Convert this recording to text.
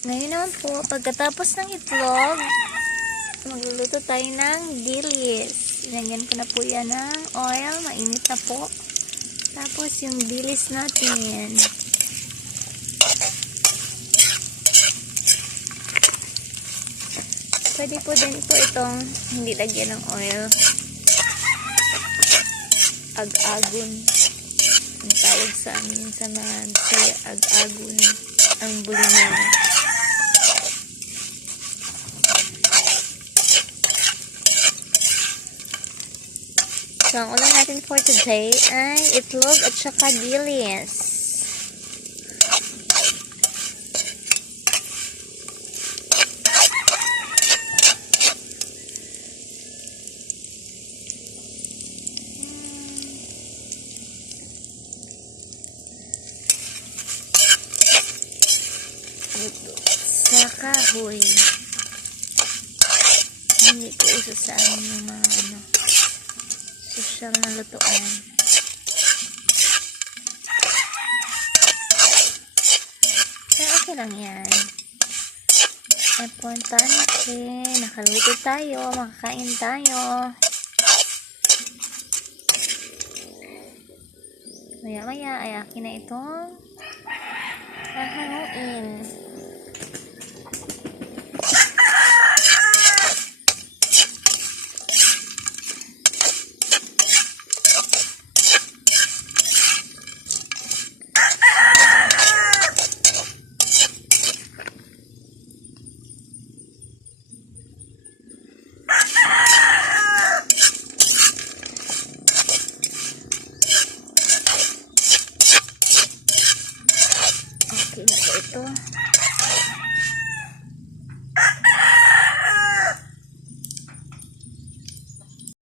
Ngayon naman po, pagkatapos ng itlog, magluluto tayo ng dilis. Ilagyan ko na po yan ng oil. Mainit na po. Tapos yung dilis natin. Pwede po din po itong hindi lagyan ng oil. Ag-agon. Ang tawag sa amin sa mga ag-agon. Ang bulinaw. So, ang ulam natin for today ay itlog at saka dilis. Ito, sa kahoy. Hindi ko uso sa amin yung mga sosyal na lutuan. Pero okay lang yan. Importante, nakaluto tayo, makakain tayo. Maya-maya ay akin na itong hahanguin.